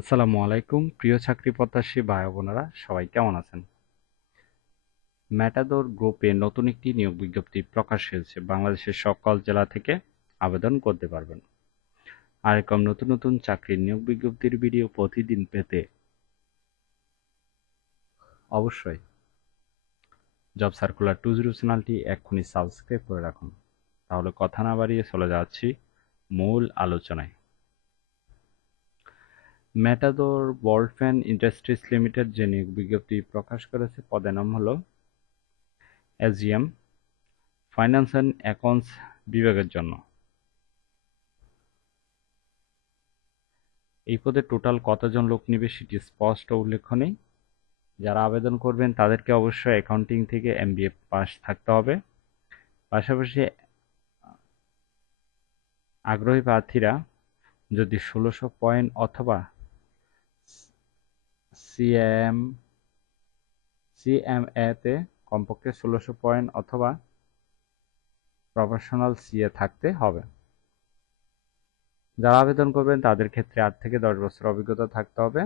আসসালামু আলাইকুম, প্রিয় চাকরি প্রত্যাশী ভাই বোনেরা, সবাই কেমন আছেন? ম্যাটাদোর গ্রুপে নতুন একটি নিয়োগ বিজ্ঞপ্তি প্রকাশ হয়েছে। বাংলাদেশের সকল জেলা থেকে আবেদন করতে পারবেন। আর এরকম নতুন নতুন চাকরির নিয়োগ বিজ্ঞপ্তির ভিডিও প্রতিদিন পেতে অবশ্যই জব সার্কুলার টু জিরো চ্যানেলটি এক্ষুনি সাবস্ক্রাইব করে রাখুন। তাহলে কথা না বাড়িয়ে চলে যাচ্ছি মূল আলোচনায়। ম্যাটাদোর বলফ্যান ইন্ডাস্ট্রিজ লিমিটেড যে নিয়োগ বিজ্ঞপ্তি প্রকাশ করেছে, পদের নাম হলো এজিএম ফাইন্যান্স অ্যান্ড অ্যাকাউন্টস বিভাগের জন্য। এই পদে টোটাল কতজন লোক নিবে সেটি স্পষ্ট উল্লেখ নেই। যারা আবেদন করবেন, তাদেরকে অবশ্যই অ্যাকাউন্টিং থেকে এমবিএ পাস থাকতে হবে। পাশাপাশি আগ্রহী প্রার্থীরা যদি ষোলোশো পয়েন্ট অথবা সিএম সিএমএতে কমপক্ষে ষোলোশো পয়েন্ট অথবা প্রফেশনাল সিএ থাকতে হবে। যারা আবেদন করবেন, তাদের ক্ষেত্রে আট থেকে দশ বছর অভিজ্ঞতা থাকতে হবে।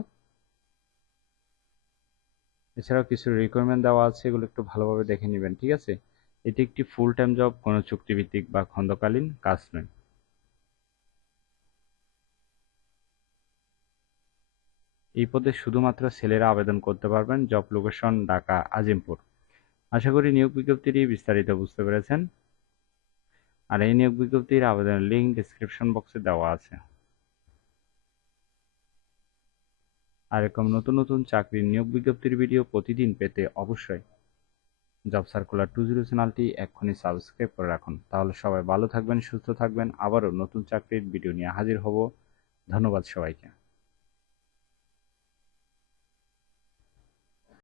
এছাড়াও কিছু রিকোয়ারমেন্ট দেওয়া আছে, এগুলো একটু ভালোভাবে দেখে নেবেন, ঠিক আছে? এটি একটি ফুল টাইম জব কোনো চুক্তিভিত্তিক বা খন্দকালীন কাজ নয়। এই পদে শুধুমাত্র ছেলেরা আবেদন করতে পারবেন। Job location Dhaka, Azimpur. আশা করি নিয়োগ বিজ্ঞপ্তিটি বিস্তারিত বুঝতে পেরেছেন। আর এই নিয়োগ বিজ্ঞপ্তির আবেদনের লিঙ্ক ডিসক্রিপশন বক্সে দেওয়া আছে। আর এরকম নতুন নতুন চাকরির নিয়োগ বিজ্ঞপ্তির ভিডিও প্রতিদিন পেতে অবশ্যই জব সার্কুলার টু জিরো চ্যানেলটি এক্ষুনি সাবস্ক্রাইব করে রাখুন। তাহলে সবাই ভালো থাকবেন, সুস্থ থাকবেন। আবারও নতুন চাকরির ভিডিও নিয়ে হাজির হব। ধন্যবাদ সবাইকে।